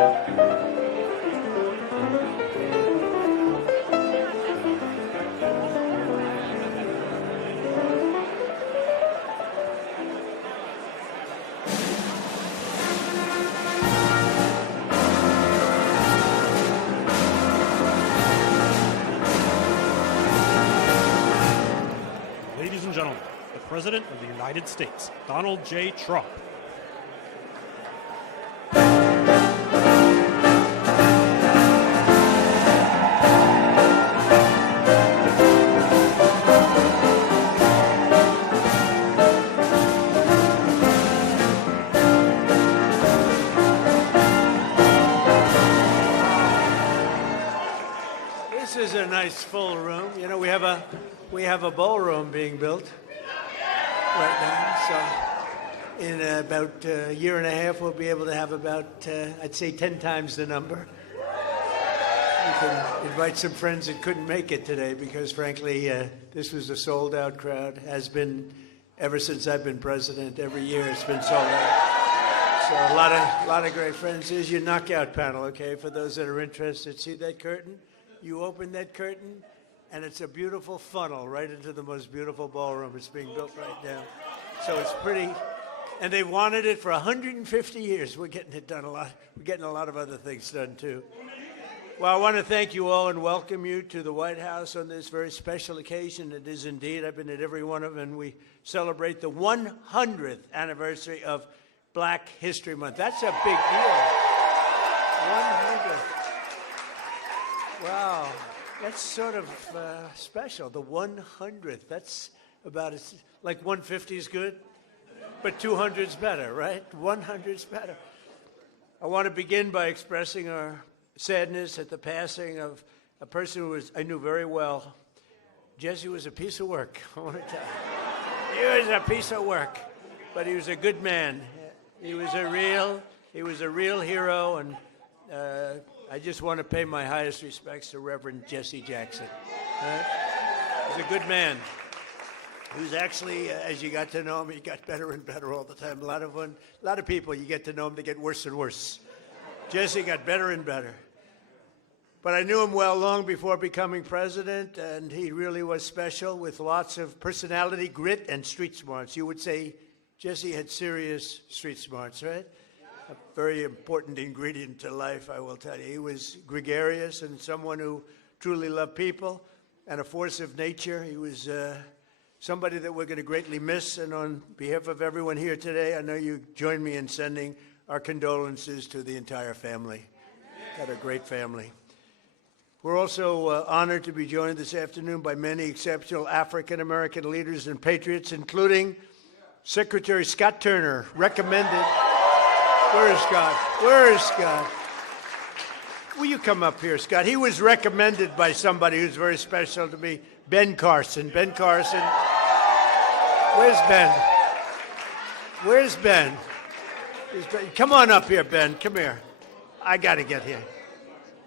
Ladies and gentlemen, the President of the United States, Donald J. Trump. This is a nice full room. You know, we have a ballroom being built right now. So in about a year and a half, we'll be able to have about, I'd say, 10 times the number. You can invite some friends that couldn't make it today because, frankly, this was a sold-out crowd. Has been ever since I've been president. Every year it's been sold out. So a lot of great friends. Here's your knockout panel, okay, for those that are interested. See that curtain? You open that curtain, and it's a beautiful funnel right into the most beautiful ballroom. It's being built right now. So it's pretty, and they wanted it for 150 years. We're getting it done a lot. We're getting a lot of other things done, too. Well, I want to thank you all and welcome you to the White House on this very special occasion. It is indeed. I've been at every one of them, and we celebrate the 100th anniversary of Black History Month. That's a big deal. 100. Wow. That's sort of special, the 100th. That's about as, like 150 is good, but 200 is better, right? 100 is better. I want to begin by expressing our sadness at the passing of a person who I knew very well. Jesse was a piece of work, I want to tell you. He was a piece of work, but he was a good man. He was a real hero, and I just want to pay my highest respects to Reverend Jesse Jackson. Right? He's a good man. He was actually, as you got to know him, he got better and better all the time. A lot of people, you get to know him, they get worse and worse. Jesse got better and better. But I knew him well long before becoming president, and he really was special with lots of personality, grit, and street smarts. You would say Jesse had serious street smarts, right? A very important ingredient to life, I will tell you. He was gregarious and someone who truly loved people and a force of nature. He was somebody that we're going to greatly miss. And on behalf of everyone here today, I know you join me in sending our condolences to the entire family. Got a great family. We're also honored to be joined this afternoon by many exceptional African-American leaders and patriots, including Secretary Scott Turner, recommended. Where is Scott? Where is Scott? Will you come up here, Scott? He was recommended by somebody who's very special to me, Ben Carson. Ben Carson. Where's Ben? Where's Ben? Come on up here, Ben. Come here. I got to get here.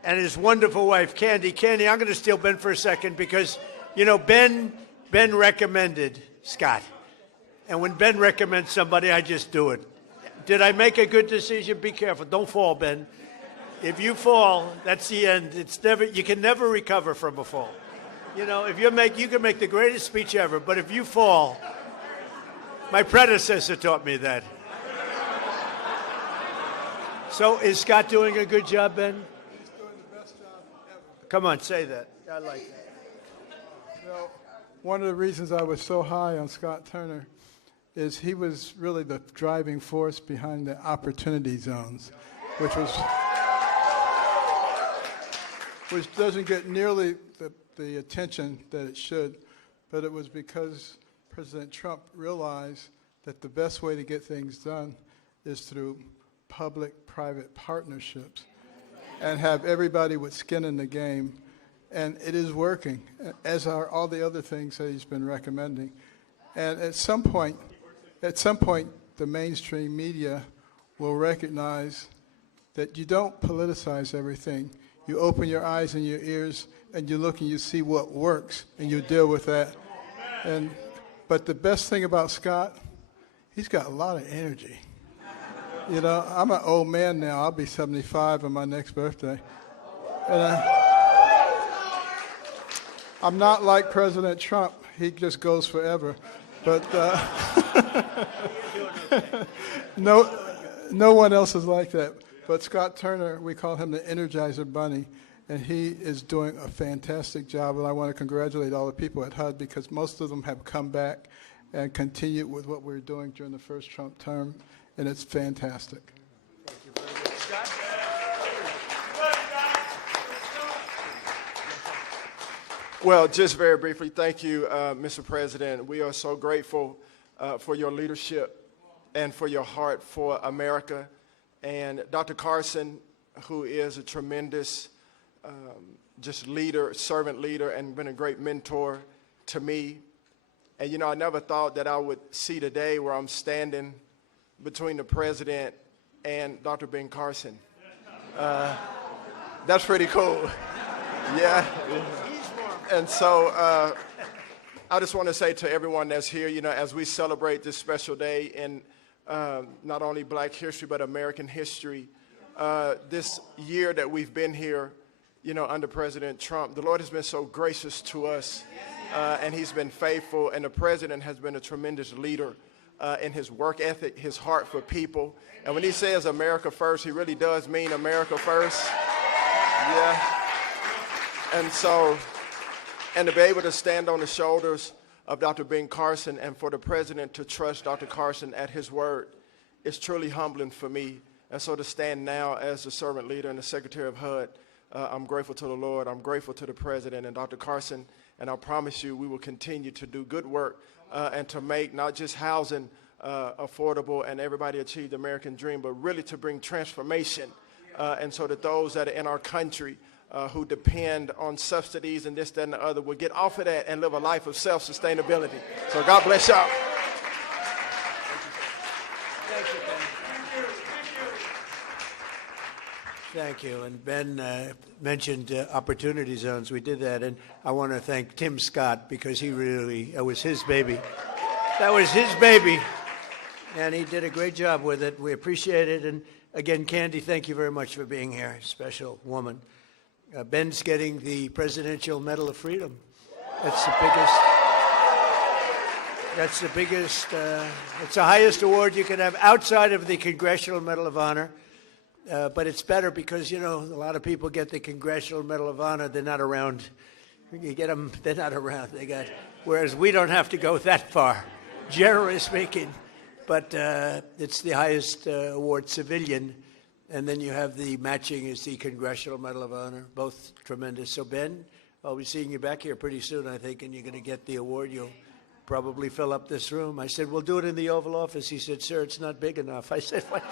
And his wonderful wife, Candy. Candy, I'm going to steal Ben for a second because, you know, Ben recommended Scott. And when Ben recommends somebody, I just do it. Did I make a good decision? Be careful. Don't fall, Ben. If you fall, that's the end. You can never recover from a fall. You know, you can make the greatest speech ever, but if you fall, my predecessor taught me that. So is Scott doing a good job, Ben? He's doing the best job ever. Come on, say that. I like that. Well, one of the reasons I was so high on Scott Turner is he was really the driving force behind the opportunity zones, which doesn't get nearly the attention that it should, but it was because President Trump realized that the best way to get things done is through public-private partnerships and have everybody with skin in the game. And it is working, as are all the other things that he's been recommending. And at some point, the mainstream media will recognize that you don't politicize everything. You open your eyes and your ears, and you look and you see what works, and you deal with that. But the best thing about Scott, he's got a lot of energy. You know, I'm an old man now. I'll be 75 on my next birthday. And I'm not like President Trump. He just goes forever. But no one else is like that. But Scott Turner, we call him the Energizer Bunny, and he is doing a fantastic job. And I want to congratulate all the people at HUD because most of them have come back and continued with what we were doing during the first Trump term, and it's fantastic. Thank you very much, Scott. Well, just very briefly, thank you, Mr. President. We are so grateful for your leadership and for your heart for America. And Dr. Carson, who is a tremendous just leader, servant leader, and been a great mentor to me. And, you know, I never thought that I would see today where I'm standing between the president and Dr. Ben Carson. That's pretty cool. Yeah. And so I just want to say to everyone that's here, you know, as we celebrate this special day in not only Black history, but American history, this year that we've been here, you know, under President Trump, the Lord has been so gracious to us, and he's been faithful, and the president has been a tremendous leader in his work ethic, his heart for people. And when he says America first, he really does mean America first. Yeah. And so, and to be able to stand on the shoulders of Dr. Ben Carson and for the president to trust Dr. Carson at his word is truly humbling for me. And so to stand now as the servant leader and the secretary of HUD, I'm grateful to the Lord. I'm grateful to the president and Dr. Carson. And I promise you we will continue to do good work and to make not just housing affordable and everybody achieve the American dream, but really to bring transformation. And so that those that are in our country who depend on subsidies and this, that, and the other will get off of that and live a life of self-sustainability. So God bless y'all. Thank you. And Ben mentioned opportunity zones. We did that, and I want to thank Tim Scott because he really, that was his baby. That was his baby, and he did a great job with it. We appreciate it. And again, Candy, thank you very much for being here. Special woman. Ben's getting the Presidential Medal of Freedom. That's the biggest. That's the biggest. It's the highest award you can have outside of the Congressional Medal of Honor. But it's better because, you know, a lot of people get the Congressional Medal of Honor. They're not around. You get them, they're not around. Whereas we don't have to go that far, generally speaking. But it's the highest award, civilian. And then you have the matching is the Congressional Medal of Honor. Both tremendous. So, Ben, I'll be seeing you back here pretty soon, I think, and you're going to get the award. You'll probably fill up this room. I said, we'll do it in the Oval Office. He said, sir, it's not big enough. I said, what?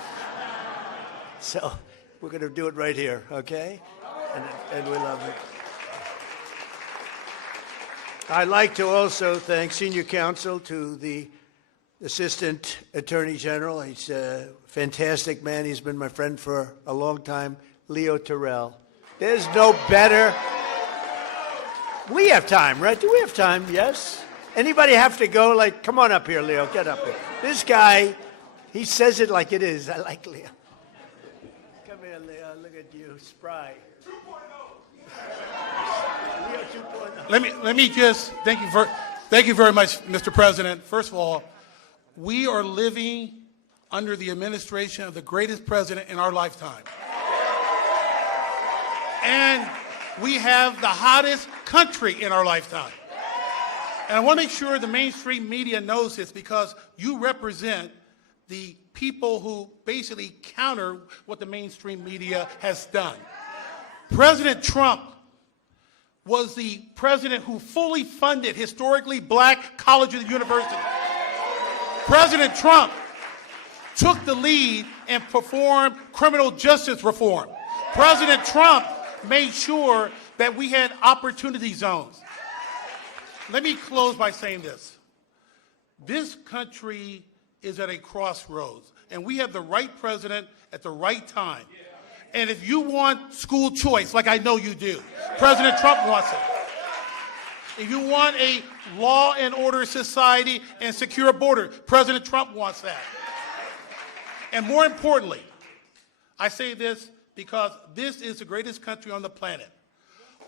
So we're going to do it right here, okay? And we love it. I'd like to also thank senior counsel to the Assistant Attorney General. He's a fantastic man. He's been my friend for a long time, Leo Terrell. There's no better. We have time, right? Do we have time? Yes? Anybody have to go? Like, come on up here, Leo. Get up here. This guy, he says it like it is. I like Leo. Come here, Leo. Look at you. Spry. 2.0. Leo 2.0. Let me just thank you very much, Mr. President. First of all, we are living under the administration of the greatest president in our lifetime. And we have the hottest country in our lifetime. And I want to make sure the mainstream media knows this because you represent the people who basically counter what the mainstream media has done. President Trump was the president who fully funded historically black colleges and universities. President Trump took the lead and performed criminal justice reform. President Trump made sure that we had opportunity zones. Let me close by saying this. This country is at a crossroads, and we have the right president at the right time. And if you want school choice, like I know you do, President Trump wants it. If you want a law and order society and secure border, President Trump wants that. And more importantly, I say this because this is the greatest country on the planet.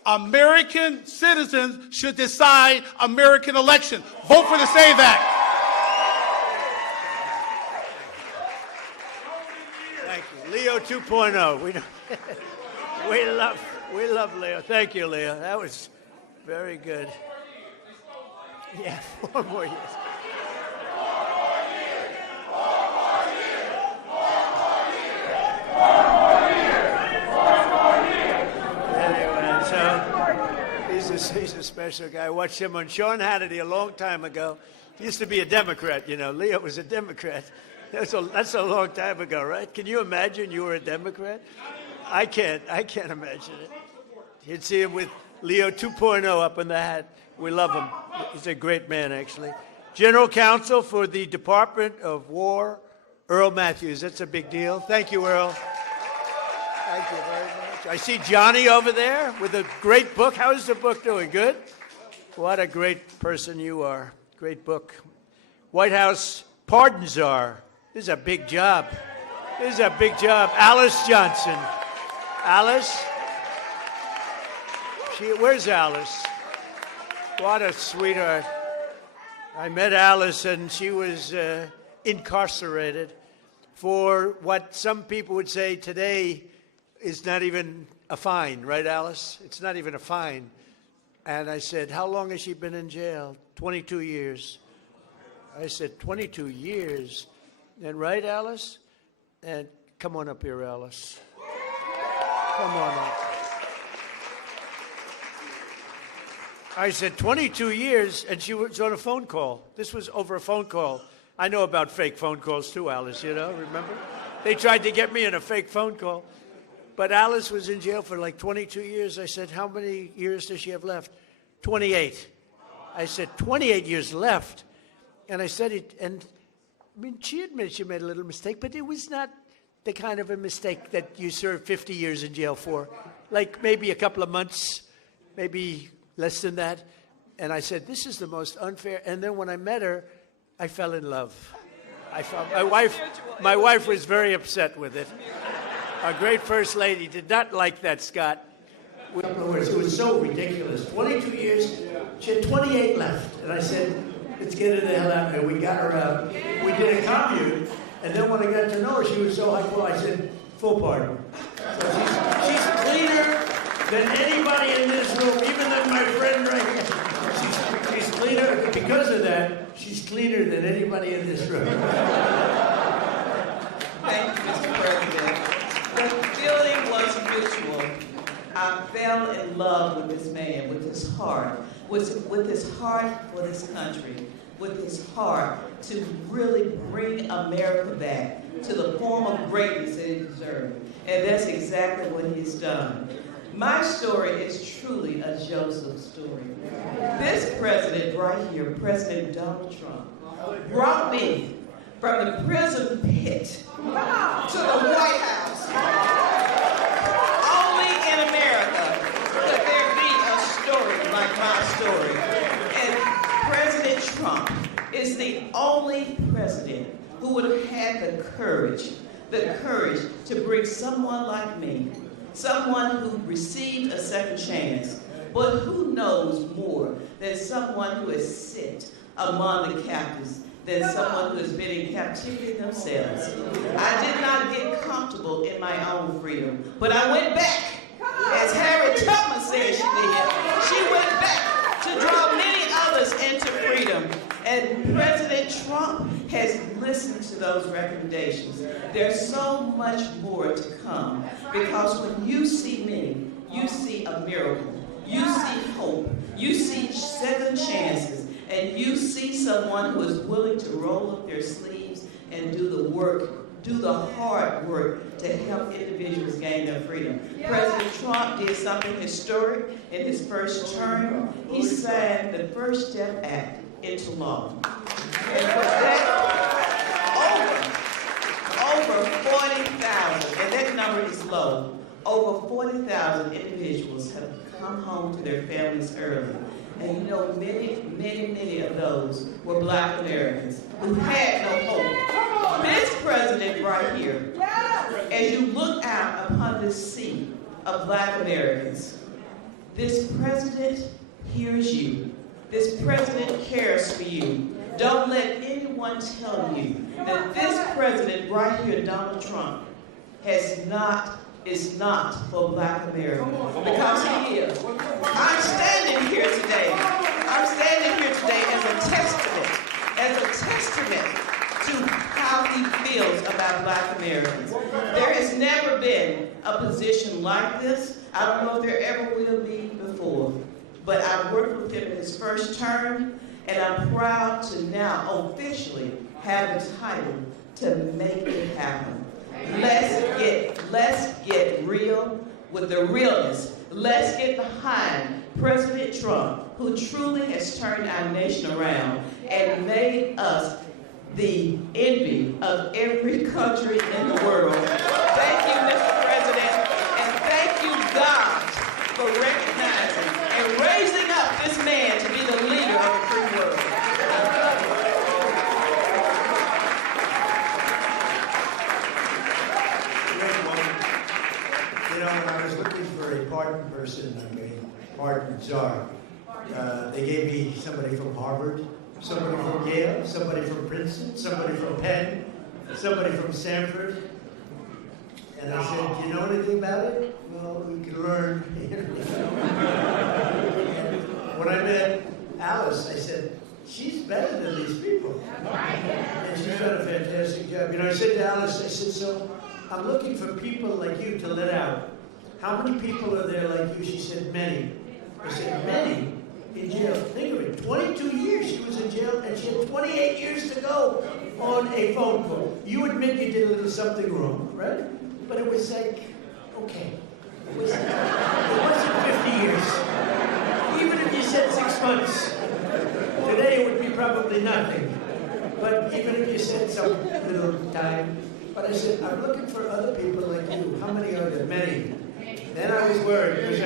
American citizens should decide American election. Vote for the SAVE Act. Thank you. Leo 2.0. We love Leo. Thank you, Leo. That was very good. Yeah, 4 more years. Anyway, so he's a special guy. I watched him on Sean Hannity a long time ago. He used to be a Democrat, you know. Leo was a Democrat. That's a long time ago, right? Can you imagine you were a Democrat? I can't imagine it. You'd see him with Leo 2.0 up in the hat. We love him. He's a great man, actually. General Counsel for the Department of War, Earl Matthews. That's a big deal. Thank you, Earl. Thank you very much. I see Johnny over there with a great book. How is the book doing? Good? What a great person you are. Great book. White House Pardon Czar. This is a big job. This is a big job. Alice Johnson. Alice? Where's Alice? What a sweetheart. I met Alice and she was incarcerated for what some people would say today is not even a fine, right, Alice? It's not even a fine. And I said, how long has she been in jail? 22 years. I said, 22 years. And right, Alice? And come on up here, Alice. Come on up. I said, 22 years, and she was on a phone call. This was over a phone call. I know about fake phone calls too, Alice, you know, remember? They tried to get me in a fake phone call. But Alice was in jail for like 22 years. I said, how many years does she have left? 28. I said, 28 years left. And I said it, and I mean, she admitted she made a little mistake, but it was not the kind of a mistake that you serve 50 years in jail for. Like maybe a couple of months, maybe less than that. And I said, this is the most unfair. And then when I met her, I fell in love. My wife was very upset with it. Our great first lady did not like that, Scott. It was so ridiculous. 22 years, she had 28 left. And I said, let's get her the hell out of here. We got her out. We did a commune. And then when I got to know her, she was so high quality. I said, full pardon. So she's cleaner than anybody in this room, even than my friend right here. She's cleaner. Because of that, she's cleaner than anybody in this room. Thank you, Mr. President. The feeling was mutual. I fell in love with this man, with his heart, with his heart for this country, with his heart to really bring America back to the form of greatness that it deserved. And that's exactly what he's done. My story is truly a Joseph story. This president right here, President Donald Trump, brought me from the prison pit to the White House. Only in America could there be a story like my story. And President Trump is the only president who would have had the courage to bring someone like me, someone who received a second chance, but who knows more than someone who has sit among the captives, than someone who has been in captivity themselves. I did not get comfortable in my own freedom, but I went back, as Harriet Tubman said she did. She went back to draw many others into freedom. And President Trump has listened to those recommendations. There's so much more to come, because when you see me, you see a miracle. You see hope. You see second chances. And you see someone who is willing to roll up their sleeves and do the work, do the hard work to help individuals gain their freedom. President Trump did something historic in his first term. He signed the First Step Act into law. And with that, over 40,000, and that number is low, over 40,000 individuals have come home to their families early. And you know, many of those were Black Americans who had no hope, This president right here, as you look out upon this sea of Black Americans, this president hears you. This president cares for you. Don't let anyone tell you that this president right here, Donald Trump, is not for Black Americans, because he is. I'm standing here today as a testament to how he feels about Black Americans. There has never been a position like this. I don't know if there ever will be before, but I worked with him in his first term, and I'm proud to now officially have the title to make it happen. Let's get real with the realness. Let's get behind President Trump, who truly has turned our nation around and made us the envy of every country in the world. Thank you, Mr. President, and thank you, God, for recognizing and raising up this man to be the leader of a free world. You know, when I was looking for a pardon person, like a pardon czar, they gave me somebody from Harvard, somebody from Yale, somebody from Princeton, somebody from Penn, somebody from Stanford. And I said, do you know anything about it? Well, we can learn. When I met Alice, I said, she's better than these people. And she's done a fantastic job. You know, I said to Alice, I said, so I'm looking for people like you to let out. How many people are there like you? She said, many. I said, many? In jail. Think of it, 22 years she was in jail, and she had 28 years to go on a phone call. You admit you did a little something wrong, right? But it was like, okay. It wasn't 50 years. Even if you said 6 months, today it would be probably nothing. But even if you said some little time. But I said, I'm looking for other people like you. How many are there? Many. Then I was worried. I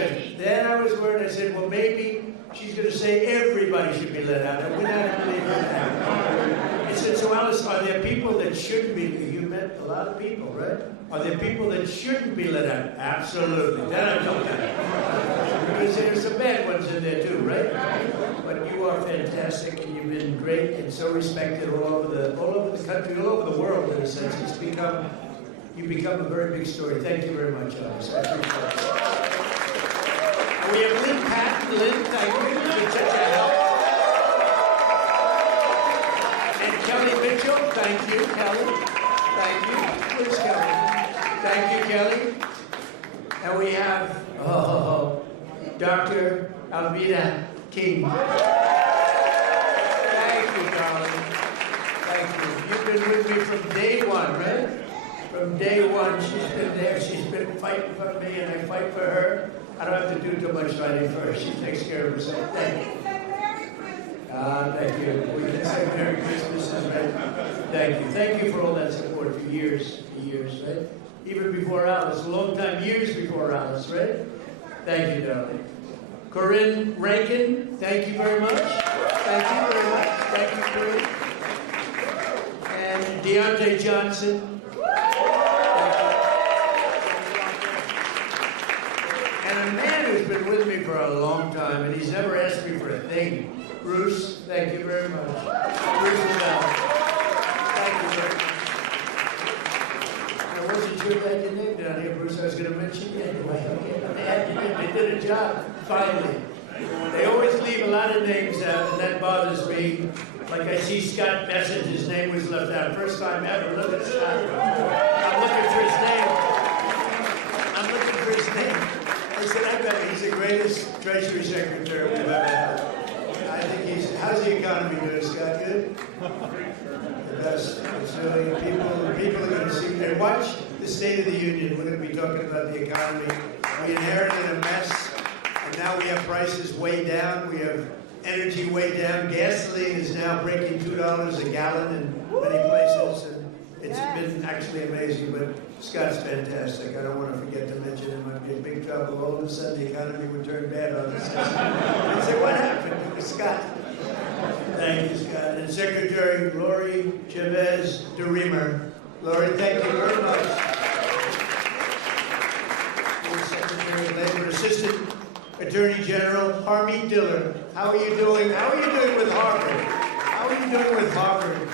said, well, maybe she's going to say everybody should be let out. And we're not going to leave her out. I said, so Alice, are there people that shouldn't be? You met a lot of people, right? Are there people that shouldn't be let out? Absolutely. Then I told that. Because there's some bad ones in there too, right? But you are fantastic, and you've been great and so respected all over the country, all over the world in a sense. You've become a very big story. Thank you very much, Alice. I appreciate it. We have Lynn Patton. Lynn, thank you. You've been such a help. And Kelly Mitchell, thank you, Kelly. Thank you. Where's Kelly? Thank you, Kelly. And we have Dr. Alveda King. Thank you, darling. Thank you. You've been with me from day one, right? From day one, she's been there. She's been fighting for me, and I fight for her. I don't have to do too much fighting for her. She takes care of herself. Thank you. Thank you. We can say Merry Christmas, right? Thank you. Thank you for all that support for years, right? Even before Alice, a long time, years before Alice, right? Thank you, darling. Corinne Rankin, thank you very much. Thank you very much. Thank you, Corinne. And Deontay Johnson. And a man who's been with me for a long time, and he's never asked me for a thing. Bruce, thank you very much. Bruce is out. Thank you very much. I wasn't sure if I had your name down here, Bruce. I was going to mention you anyway. Okay. They did a job, finally. They always leave a lot of names out, and that bothers me. Like I see Scott Message, his name was left out. First time ever. Look at Scott. I'm looking for his name. I said, I bet he's the greatest Treasury Secretary we've ever had. I think how's the economy doing, Scott? Good? The best. It's really, people are going to see, and watch the State of the Union. We're going to be talking about the economy. We inherited a mess, and now we have prices way down. We have energy way down. Gasoline is now breaking $2 a gallon in many places, and it's been actually amazing, but Scott's fantastic. I don't want to forget to mention him. I'd be in big trouble. All of a sudden, the economy would turn bad on us. I'd say, what happened to Scott? Thank you, Scott. And Secretary Lori Chavez de Reamer. Laurie, thank you very much. Secretary of Labor, Assistant Attorney General Harmeet Dillon. How are you doing? How are you doing with Harvard? How are you doing with Harvard?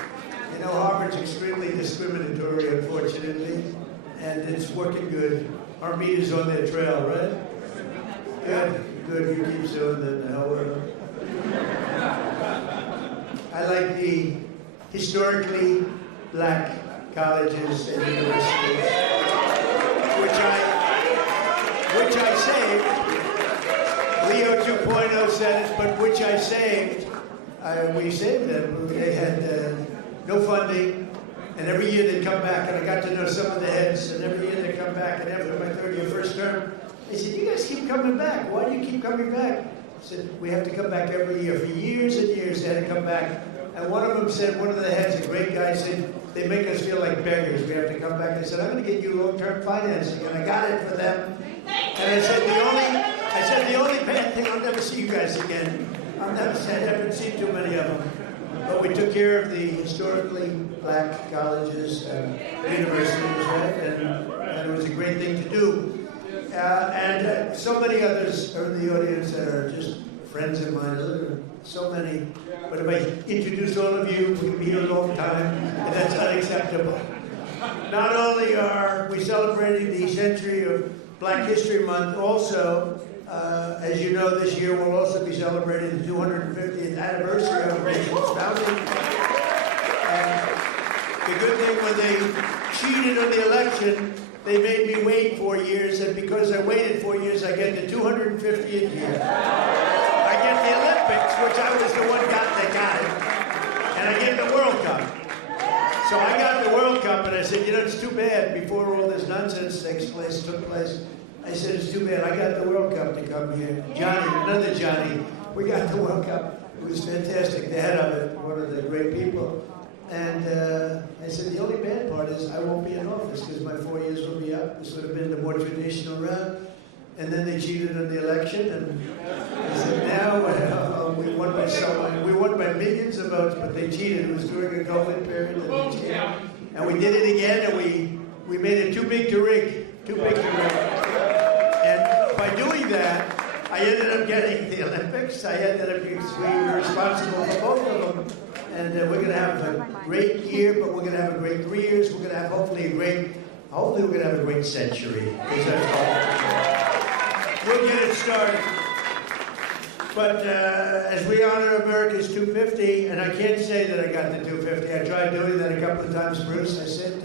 You know, Harvard's extremely discriminatory, unfortunately, and it's working good. Harmeet is on their trail, right? Good. You keep doing that now. I like the historically black colleges and universities, which I saved. Leo 2.0 said it, but which I saved. We saved them. They had no funding, and every year they'd come back, and I got to know some of the heads, and every year they'd come back, and after my third year, first term, they said, you guys keep coming back. Why do you keep coming back? I said, we have to come back every year. For years and years, they had to come back. And one of them said, one of the heads, a great guy, said, they make us feel like beggars. We have to come back. I said, I'm going to get you long-term financing. And I got it for them. And I said, the only bad thing, I'll never see you guys again. I haven't seen too many of them. But we took care of the historically black colleges and universities, right? And it was a great thing to do. And so many others are in the audience that are just friends of mine. So many. But if I introduce all of you, we can be here a long time, and that's unacceptable. Not only are we celebrating the century of Black History Month, also, as you know, this year we'll also be celebrating the 250th anniversary of the nation's founding. And the good thing, when they cheated on the election, they made me wait 4 years, and because I waited 4 years, I get the 250th year. I get the Olympics, which I was the one that got it, and I get the World Cup. So I got the World Cup, and I said, you know, it's too bad before all this nonsense took place. I said, it's too bad. I got the World Cup to come here. Johnny, another Johnny, we got the World Cup. It was fantastic. The head of it, one of the great people. And I said, the only bad part is I won't be in office because my 4 years will be up. This would have been the more traditional route. And then they cheated on the election. And I said, now we won by someone. We won by millions of votes, but they cheated. It was during a COVID period. And they cheated. And we did it again, and we made it too big to rig. Too big to rig. And by doing that, I ended up getting the Olympics. I ended up being responsible for both of them. And we're going to have a great year, but we're going to have a great 3 years. We're going to have hopefully we're going to have a great century. We'll get it started. But as we honor America's 250, and I can't say that I got the 250. I tried doing that a couple of times, Bruce. I said,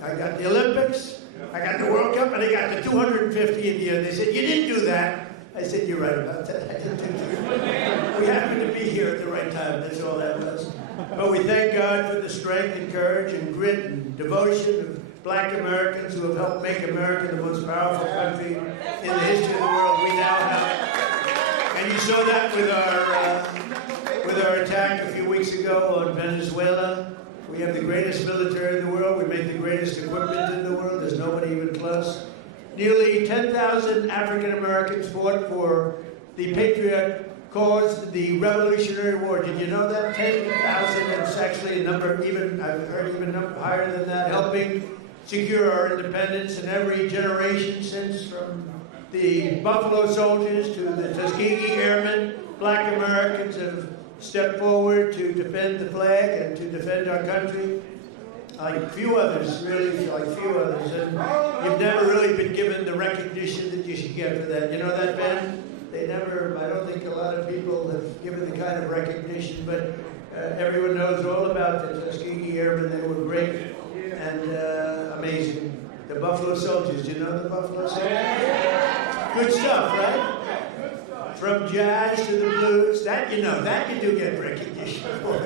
I got the Olympics, I got the World Cup, and I got the 250th year. They said, you didn't do that. I said, you're right about that. I didn't do that. We happened to be here at the right time. That's all that was. But we thank God for the strength and courage and grit and devotion of Black Americans who have helped make America the most powerful country in the history of the world. We now have. And you saw that with our attack a few weeks ago on Venezuela. We have the greatest military in the world. We make the greatest equipment in the world. There's nobody even close. Nearly 10,000 African Americans fought for the patriot cause, the Revolutionary War. Did you know that? 10,000, and it's actually a number I've heard even higher than that, helping secure our independence in every generation since, from the Buffalo Soldiers to the Tuskegee Airmen. Black Americans have stepped forward to defend the flag and to defend our country. Like few others, really, like few others. And you've never really been given the recognition that you should get for that. You know that, Ben? They never, I don't think a lot of people have given the kind of recognition, but everyone knows all about the Tuskegee Airmen. They were great and amazing. The Buffalo Soldiers, do you know the Buffalo Soldiers? Good stuff, right? From jazz to the blues, that you know, that you do get recognition for.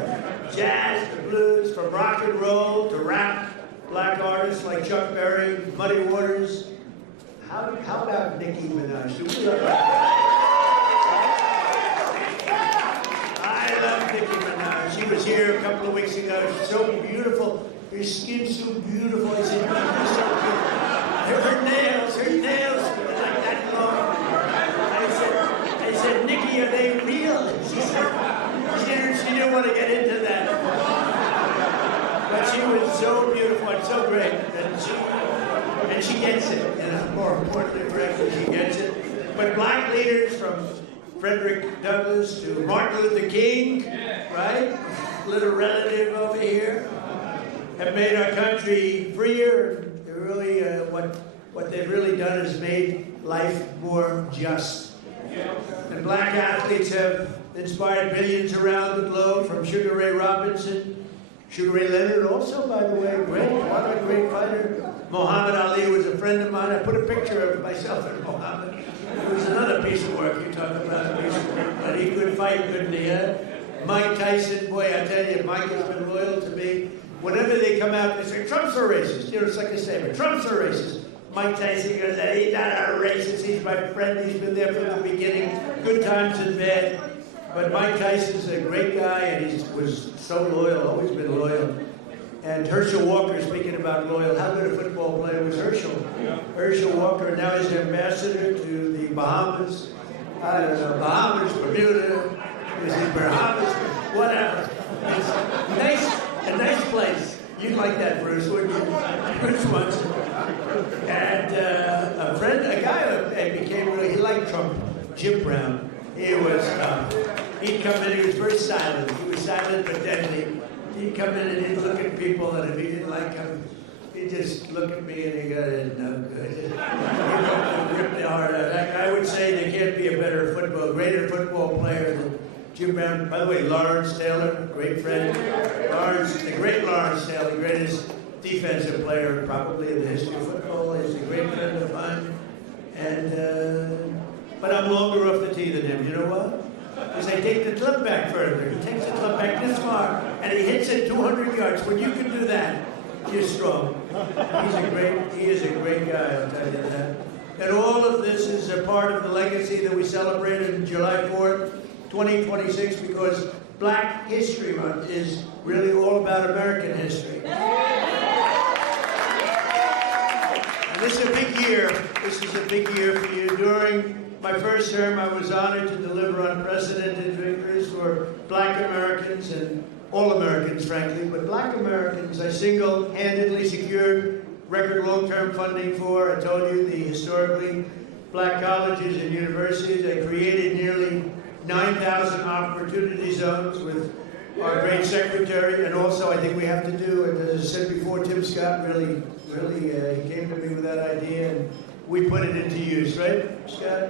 Jazz to blues, from rock and roll to rap, black artists like Chuck Berry, Muddy Waters. How about Nicki Minaj? I love Nicki Minaj. She was here a couple of weeks ago. She's so beautiful. Her skin's so beautiful. I said, you're so beautiful. Her nails are like that long. I said, Nikki, are they real? And she said, she didn't want to get into that. But she was so beautiful. it's so great. And she gets it. You know, more importantly, frankly, she gets it. But black leaders from Frederick Douglass to Martin Luther King, right? Little relative over here, have made our country freer. They're really, what they've really done is made life more just. And black athletes have inspired billions around the globe, from Sugar Ray Robinson, Sugar Ray Leonard also, by the way, what a great fighter. Muhammad Ali was a friend of mine. I put a picture of myself and Muhammad. It was another piece of work. You talk about a piece of work, but he could fight, couldn't he? Mike Tyson, boy, I tell you, Mike has been loyal to me. Whenever they come out, they say, Trump's a racist. You know, it's like a statement. Trump's a racist. Mike Tyson goes, he's not a racist. He's my friend. He's been there from the beginning. Good times and bad. But Mike Tyson's a great guy, and he was so loyal, always been loyal. And Herschel Walker, speaking about loyal, how good a football player was Herschel? Herschel Walker, now he's the ambassador to the Bahamas. I don't know, Bahamas, Bermuda, is it Bahamas, whatever. It's a nice place. You'd like that, Bruce, wouldn't you? Bruce wants it. And a guy became really, he liked Trump, Jim Brown. He was, he'd come in, he was very silent. He was silent but deadly. He'd come in and he'd look at people, and if he didn't like him, he'd just look at me and he'd go, no good. He'd rip the heart out. I would say there can't be a greater football player than Jim Brown. By the way, Lawrence Taylor, great friend. The great Lawrence Taylor, greatest defensive player probably in the history of football. He's a great friend of mine. And, but I'm longer off the tee than him. You know what? Because I take the club back further. He takes the club back this far, and he hits it 200 yards. When you can do that, you're strong. He is a great guy, I'll tell you that. And all of this is a part of the legacy that we celebrated on July 4th, 2026, because Black History Month is really all about American history. And this is a big year. This is a big year for you. During my first term, I was honored to deliver unprecedented victories for Black Americans and all Americans, frankly, but Black Americans I single-handedly secured record long-term funding for. I told you, the historically Black colleges and universities. I created nearly 9,000 opportunity zones with our great secretary, and also I think we have to do, as I said before, Tim Scott really, he came to me with that idea, and we put it into use, right, Scott?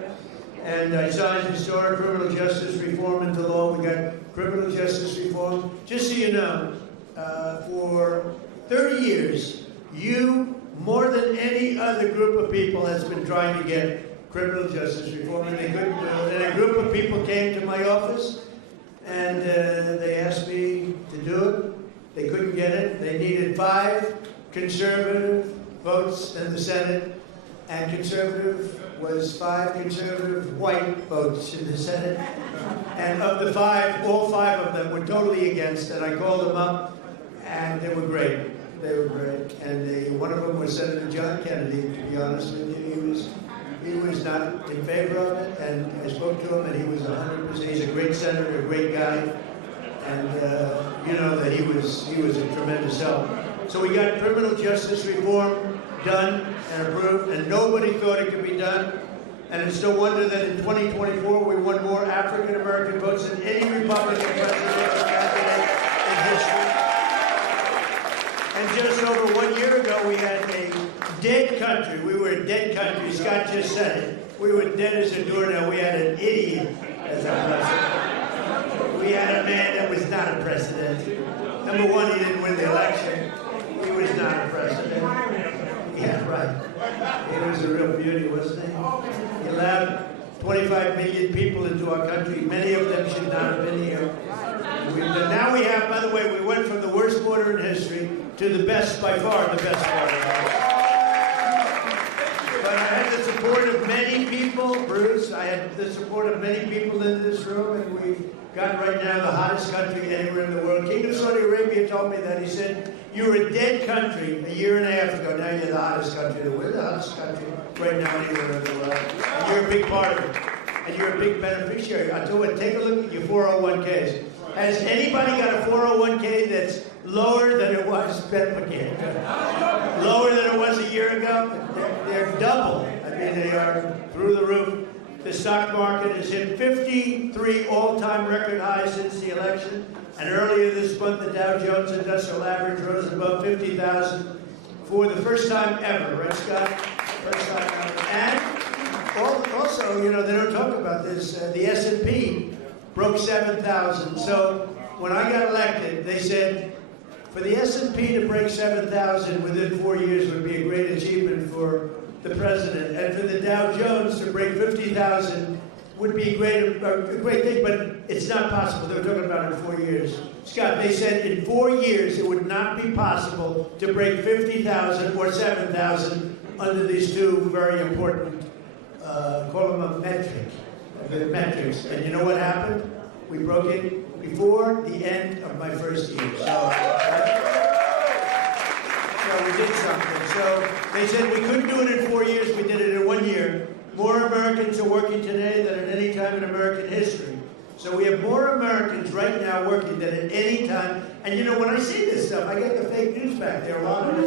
And I signed historic criminal justice reform into law. We got criminal justice reform. Just so you know, for 30 years, you, more than any other group of people, has been trying to get criminal justice reform, and they couldn't do it. And a group of people came to my office, and they asked me to do it. They couldn't get it. They needed 5 conservative votes in the Senate, and conservative was 5 conservative white votes in the Senate. And of the 5, all 5 of them were totally against, and I called them up, and they were great. They were great. And one of them was Senator John Kennedy, to be honest with you. He was not in favor of it, and I spoke to him, and he was 100%. He's a great senator, a great guy, and you know that he was a tremendous help. So we got criminal justice reform done and approved, and nobody thought it could be done. And it's no wonder that in 2024 we won more African American votes than any Republican presidential candidate in history. And just over 1 year ago, we had a dead country. We were a dead country. Scott just said it. We were dead as a doornail. We had an idiot as our president. We had a man that was not a president. Number one, he didn't win the election. He was not a president. Yeah, right. He was a real beauty, wasn't he? He allowed 25 million people into our country. Many of them should not have been here. Now we have, by the way, we went from the worst border in history to the best, by far, the best border. But I had the support of many people, Bruce. I had the support of many people in this room, and we got right now the hottest country anywhere in the world. King of Saudi Arabia told me that. He said, you were a dead country a year and a half ago. Now you're the hottest country. We're the hottest country right now anywhere in the world. And you're a big part of it. And you're a big beneficiary. I tell you what, take a look at your 401ks. Has anybody got a 401k that's lower than it was, lower than it was a year ago. They're double. I mean, they are through the roof. The stock market has hit 53 all-time record highs since the election. And earlier this month, the Dow Jones Industrial Average rose above 50,000 for the first time ever. Right, Scott? First time ever. And also, you know, they don't talk about this. The S&P broke 7,000. So when I got elected, they said, for the S&P to break 7,000 within 4 years would be a great achievement for the president. And for the Dow Jones to break 50,000 would be a great thing, but it's not possible. They were talking about it in 4 years. Scott, they said in 4 years it would not be possible to break 50,000 or 7,000 under these two very important, call them a metrics. And you know what happened? We broke it before the end of my first year. So we did something. So they said we couldn't do it in 4 years. We did it in 1 year. More Americans are working today than at any time in American history. So we have more Americans right now working than at any time. And you know, when I see this stuff, I get the fake news back there a lot of it.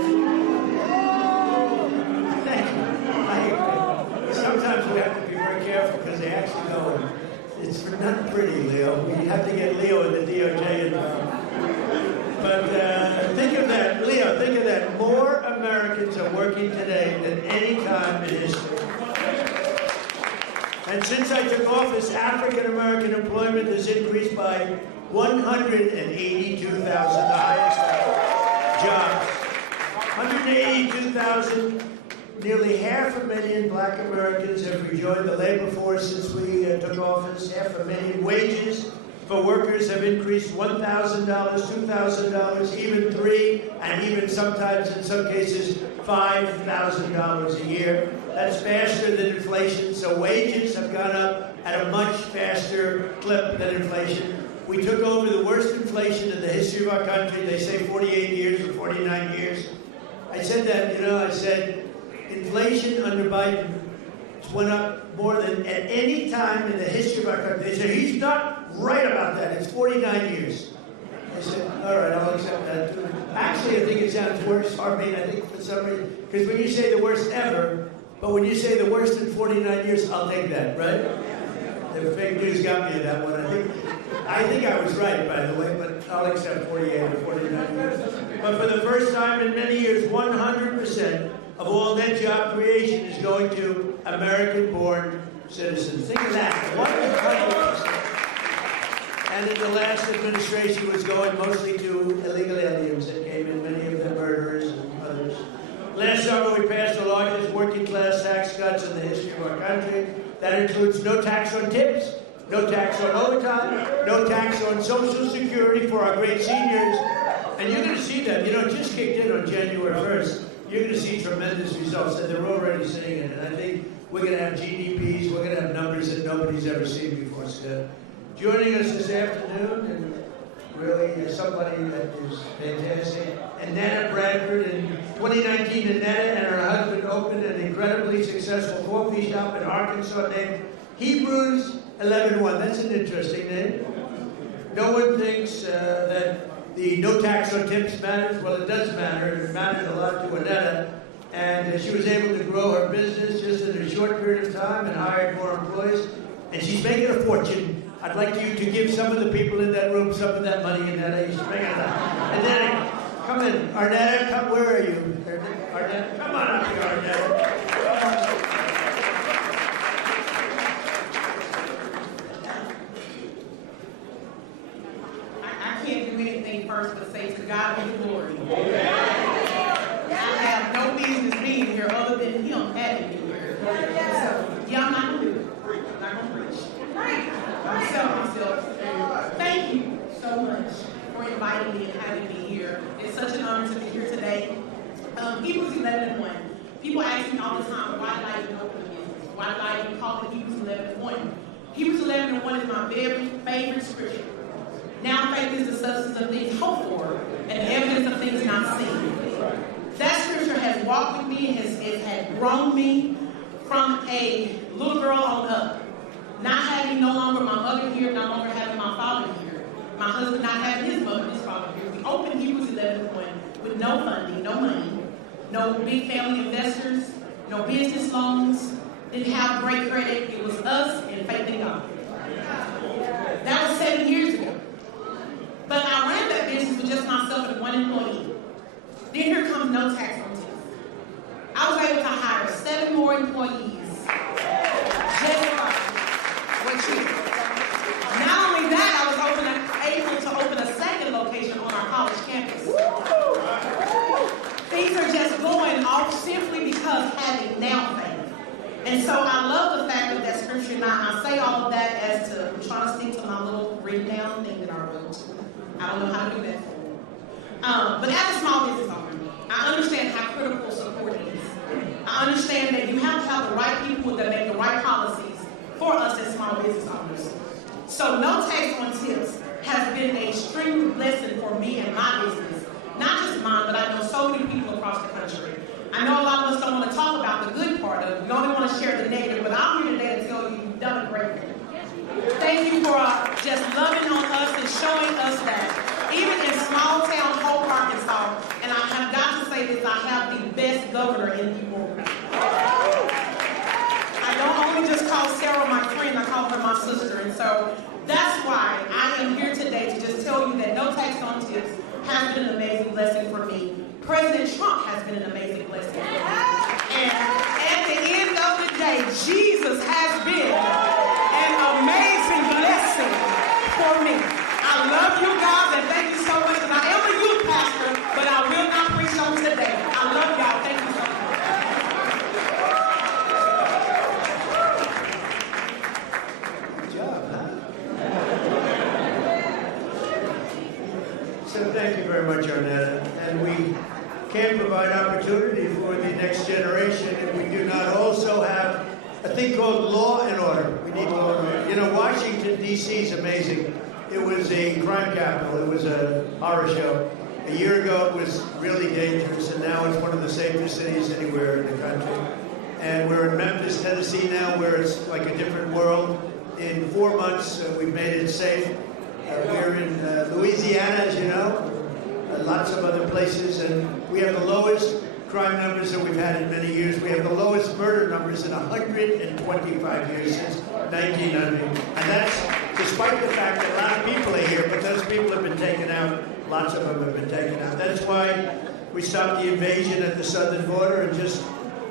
Thank you. Sometimes we have to be very careful because they actually go, it's not pretty, Leo. We have to get Leo in the DOJ involved. But think of that, Leo, think of that. More Americans are working today than any time in history. And since I took office, African-American employment has increased by 182,000, the highest jobs. 182,000, nearly 500,000 black Americans have rejoined the labor force since we took office. 500,000 wages for workers have increased $1,000, $2,000, even $3,000, and even sometimes, in some cases, $5,000 a year. That's faster than inflation, so wages have gone up at a much faster clip than inflation. We took over the worst inflation in the history of our country. They say 48 years or 49 years. I said that, you know, I said inflation under Biden went up more than at any time in the history of our country. They said, he's not right about that. It's 49 years. I said, all right, I'll accept that too. Actually, I think it sounds worse. I mean, I think for some reason, because when you say the worst ever, but when you say the worst in 49 years, I'll take that, right? The fake news got me in that one. I think I was right, by the way, but I'll accept 48 or 49 years. But for the first time in many years, 100% of all net job creation is going to American-born citizens. Think of that, 100%. And in the last administration was going mostly to illegal aliens that came in, many of them murderers and others. Last summer, we passed the largest working-class tax cuts in the history of our country. That includes no tax on tips, no tax on overtime, no tax on Social Security for our great seniors. And you're going to see that. You know, it just kicked in on January 1st. You're going to see tremendous results, and they're already seeing it. And I think we're going to have GDPs, we're going to have numbers that nobody's ever seen before, Scott. Joining us this afternoon, and really somebody that is fantastic, Annetta Bradford. In 2019, Annetta and her husband opened an incredibly successful coffee shop in Arkansas named Hebrews 11-1. That's an interesting name. No one thinks that the no tax on tips matters. Well, it does matter. It matters a lot to Annetta. And she was able to grow her business just in a short period of time and hired more employees. And she's making a fortune. I'd like you to give some of the people in that room some of that money, Annetta. She's making it up. Annetta, come in. Arnetta, come. Where are you? Arnetta, come on up here, Arnetta. I can't do anything first but say to God be the glory. I have no business being here other than Him having me here. So, yeah, I'm not going to do it. I'm not going to preach. Myself. Thank you so much for inviting me and having me here. It's such an honor to be here today. Hebrews 11:1. People ask me all the time, why did I even open a business? Why did I even call it Hebrews 11:1? Hebrews 11:1 is my very favorite scripture. Now faith is the substance of things hoped for and evidence of things not seen. That scripture has walked with me, it has grown me from a little girl on up. Not having no longer my mother here, no longer having my father here. my husband not having his mother, his father here. We opened Hebrews 11:1 with no funding, no money, no big family investors, no business loans, didn't have great credit. It was us and faith in God. That was 7 years ago. But I ran that business with just myself and one employee. Then here comes no tax on tips. I was able to hire 7 more employees. Just what you. Not only that, I was able to open a second location on our college campus. Things are just going off simply because having now faith. And so I love the fact of that scripture. Now, I say all of that as to, I'm trying to stick to my little written down thing that I wrote. I don't know how to do that for you. But as a small business owner, I understand how critical support is. I understand that you have to have the right people that make the right policies for us as small business owners. So no tax on tips has been an extreme blessing for me and my business. Not just mine, but I know so many people across the country. I know a lot of us don't want to talk about the good part of it. We only want to share the negative, but I'm here today to tell you you've done a great thing. Thank you for just loving on us and showing us that even in small town Hope, Arkansas, and I have got to say this, I have the best governor in the world. I don't only just call Sarah my friend, I call her my sister. And so that's why I am here today to just tell you that no tax on tips has been an amazing blessing for me. President Trump has been an amazing blessing for me. And at the end of the day, Jesus has been an amazing blessing for me. I love you guys and thank you so much. And I am a youth pastor, but I will not preach on today. I love y'all. Thank you so much. Good job, huh? So thank you very much, Arnetta. And we can't provide opportunity for the next generation if we do not also have a thing called law and order. We need law and order. You know, Washington, D.C. is amazing. It was a crime capital. It was a horror show. A year ago, it was really dangerous, and now it's one of the safest cities anywhere in the country. And we're in Memphis, Tennessee now, where it's like a different world. In 4 months, we've made it safe. We're in Louisiana, as you know, lots of other places, and we have the lowest crime numbers that we've had in many years. We have the lowest murder numbers in 125 years since 1900. And that's despite the fact that a lot of people are here, but those people have been taken out. Lots of them have been taken out. That's why we stopped the invasion at the southern border. And just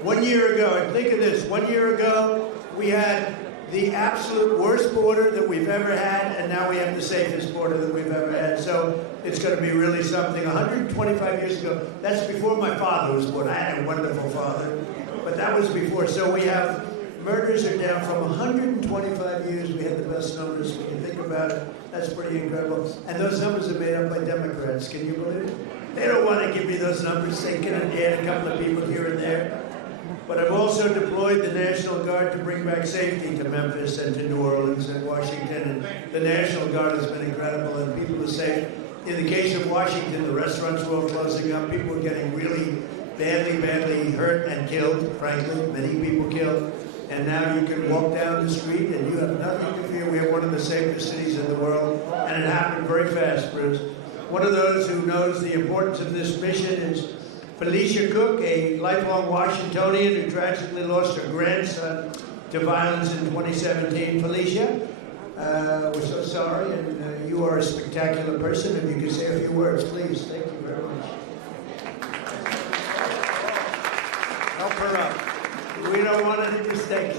1 year ago, and think of this, 1 year ago, we had the absolute worst border that we've ever had, and now we have the safest border that we've ever had. So it's going to be really something. 125 years ago, that's before my father was born. I had a wonderful father, but that was before. So we have, murders are down from 125 years. We had the best numbers. When you think about it, that's pretty incredible. And those numbers are made up by Democrats. Can you believe it? They don't want to give me those numbers. They can add a couple of people here and there. But I've also deployed the National Guard to bring back safety to Memphis and to New Orleans and Washington. And the National Guard has been incredible, and people are safe. In the case of Washington, the restaurants were all closing up. People were getting really badly hurt and killed, frankly. Many people killed. And now you can walk down the street and you have nothing to fear. We have one of the safest cities in the world. And it happened very fast, Bruce. One of those who knows the importance of this mission is Felicia Cook, a lifelong Washingtonian who tragically lost her grandson to violence in 2017. Felicia, we're so sorry, and you are a spectacular person. If you could say a few words, please. Thank you very much. Help her up. We don't want any mistakes.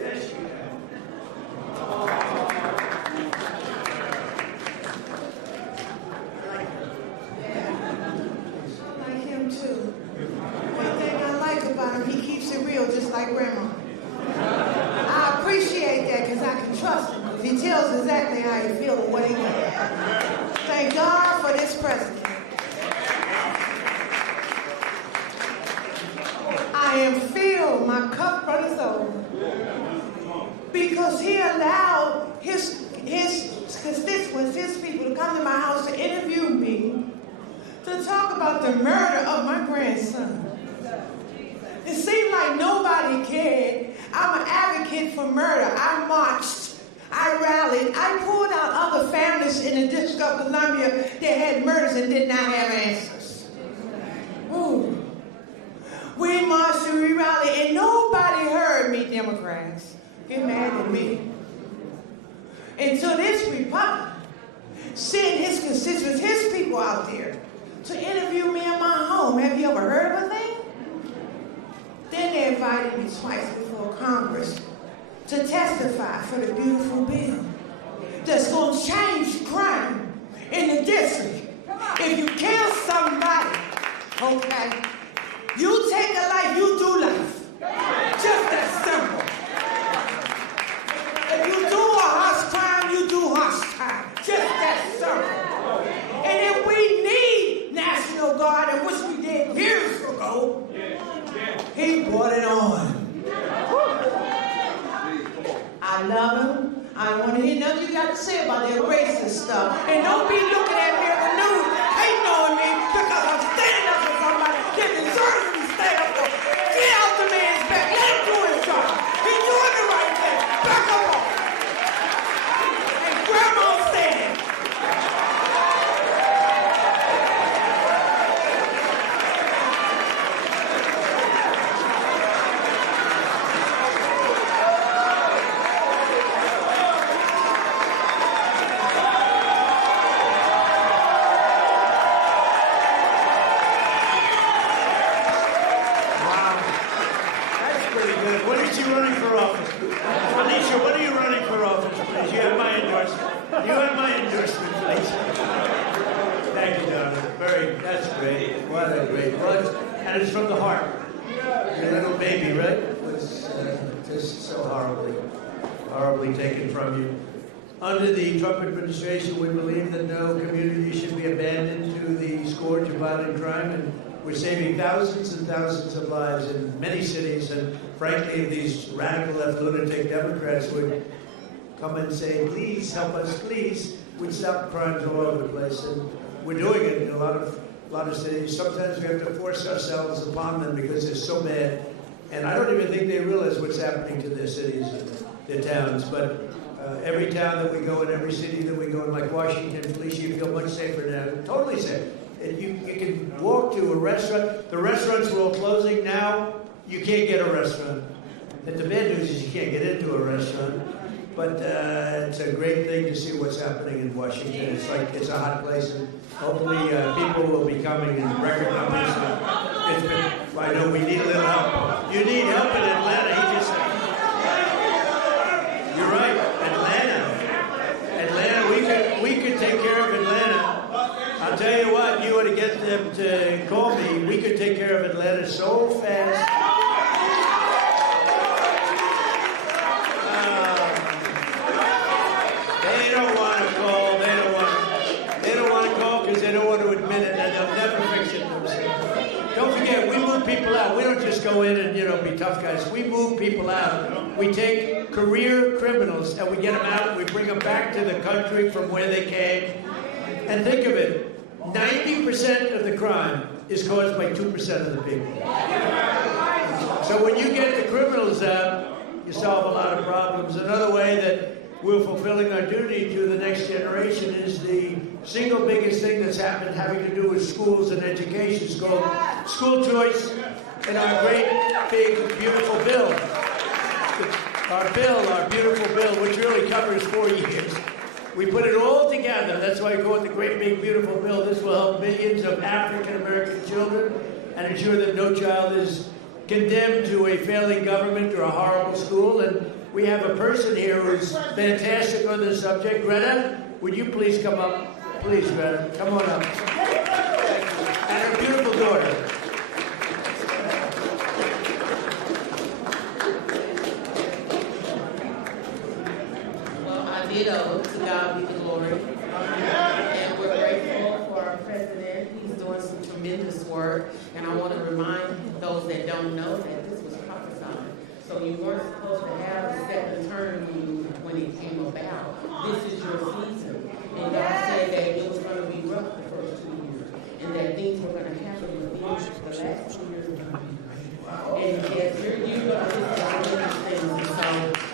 Yes, you can. One thing I like about him, he keeps it real, just like Grandma. I appreciate that because I can trust him. Because he tells exactly how he feels and what he wants. Thank God for this president. I am filled, my cup runneth over. Because he allowed his constituents, his people to come to my house to interview me to talk about the murder of my grandson. It seemed like nobody cared. I'm an advocate for murder. I marched. I rallied. I pulled out other families in the District of Columbia that had murders and did not have answers. Ooh. We marched and we rallied, and nobody heard me, Democrats. Get mad at me. And so this Republican sent his constituents, his people out there to interview me in my home. Have you ever heard of a thing? Then they invited me twice before Congress to testify for the beautiful bill that's going to change crime in the district. If you kill somebody, okay, you take a life, you do life. Just that simple. If you do a harsh crime, you do harsh crime. Just that simple. And if we need National Guard, and which we did years ago, he brought it on. I love him. I don't want to hear nothing you got to say about that racist stuff. And don't be looking at me in the news, hating on me because I'm standing up for somebody that deserves to be stand up for. Get out the man's back. Let him do his job. He's doing the right thing. Back up off. And Grandma's standing. And it's from the heart. Your little baby, right, was just so horribly taken from you. Under the Trump administration, we believe that no community should be abandoned to the scourge of violent crime, and we're saving thousands and thousands of lives in many cities. And frankly, if these radical left lunatic Democrats would come and say, please help us, please, we'd stop crimes all over the place. And we're doing it in a lot of cities. Sometimes we have to force ourselves upon them because they're so bad. And I don't even think they realize what's happening to their cities and their towns. But every town that we go in, every city that we go in, like Washington, Felicia, you feel much safer now. Totally safe. And you can walk to a restaurant. The restaurants are all closing now. You can't get a restaurant. And the bad news is you can't get into a restaurant. But it's a great thing to see what's happening in Washington. It's like it's a hot place, and hopefully people will be coming in record numbers. I know we need a little help. You need help in Atlanta. He just said. You're right, Atlanta. We could take care of Atlanta. I'll tell you what. You ought to get them to call me. We could take care of Atlanta so fast. They don't want to call. They don't want to call because they don't want to admit it, and they'll never fix it themselves. Don't forget, we move people out. We don't just go in and be tough guys. We move people out. We take career criminals and we get them out. We bring them back to the country from where they came. And think of it: 90% of the crime is caused by 2% of the people. So when you get the criminals out, you solve a lot of problems. Another way that we're fulfilling our duty to the next generation is the single biggest thing that's happened having to do with schools and education. It's called school choice, and our great, big, beautiful bill. Our beautiful bill, which really covers 4 years. We put it all together. That's why we call it the great, big, beautiful bill. This will help millions of African-American children and ensure that no child is condemned to a failing government or a horrible school. And we have a person here who's fantastic on this subject. Greta, would you please come up? Please, Greta, come on up. And her beautiful daughter. Well, I did to God be the glory. And we're grateful for our president. He's doing some tremendous work. And I want to remind those that don't know that this was prophesied. So you weren't supposed to have a second term when it came about. This is your season. And God said that it was going to be rough the first 2 years. And that things were going to happen with things the last 2 years. And yes, you're going to do things. And so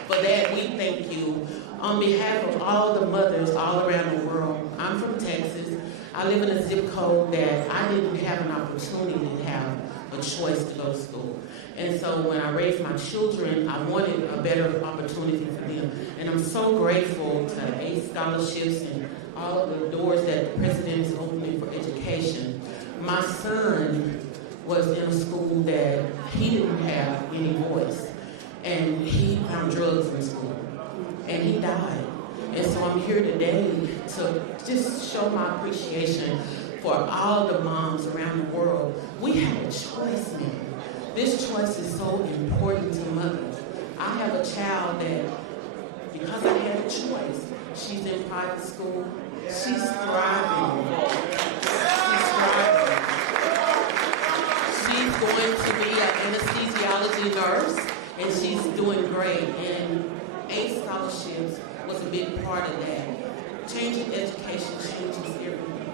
for that, we thank you. On behalf of all the mothers all around the world, I'm from Texas. I live in a zip code that I didn't have an opportunity to have a choice to go to school. And so when I raised my children, I wanted a better opportunity for them. And I'm so grateful to ACE scholarships and all of the doors that the president is opening for education. My son was in a school that he didn't have any voice. And he found drugs in school. And he died. And so I'm here today to just show my appreciation for all the moms around the world. We have a choice now. This choice is so important to mothers. I have a child that, because I had a choice, she's in private school. She's thriving. She's thriving. She's going to be an anesthesiology nurse, and she's doing great. And ACE scholarships was a big part of that. Changing education changes everything.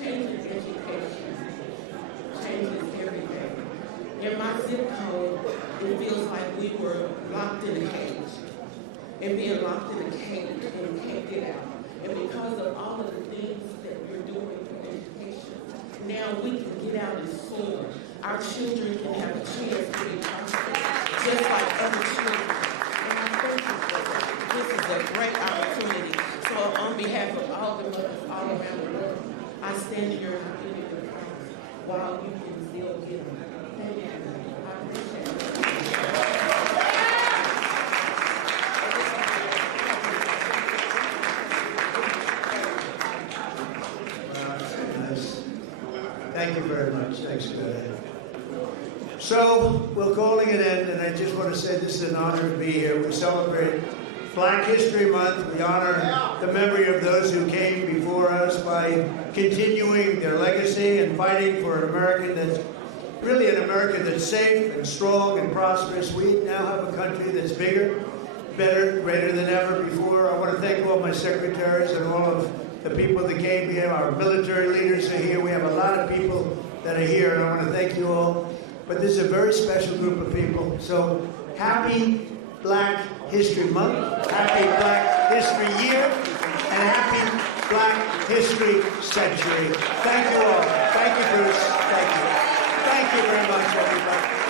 Changing education changes everything. In my zip code, it feels like we were locked in a cage. And being locked in a cage and we can't get out. And because of all of the things that we're doing for education, now we can get out and soar. Our children can have a chance to be prosperous, just like other children. And I think this is a great opportunity. So on behalf of all the mothers all around the world, I stand here and I give you the promise while you can still get them. Thank you. I appreciate it. Thank you very much. Thanks, Scott. So we're calling it in, and I just want to say this is an honor to be here. We celebrate Black History Month. We honor the memory of those who came before us by continuing their legacy and fighting for an America that's really an America that's safe and strong and prosperous. We now have a country that's bigger, better, greater than ever before. I want to thank all my secretaries and all of the people that came here. Our military leaders are here. We have a lot of people that are here, and I want to thank you all. But this is a very special group of people. So happy Black History Month, happy Black History Year, and happy Black History Century. Thank you all. Thank you, Bruce. Thank you. Thank you very much, everybody.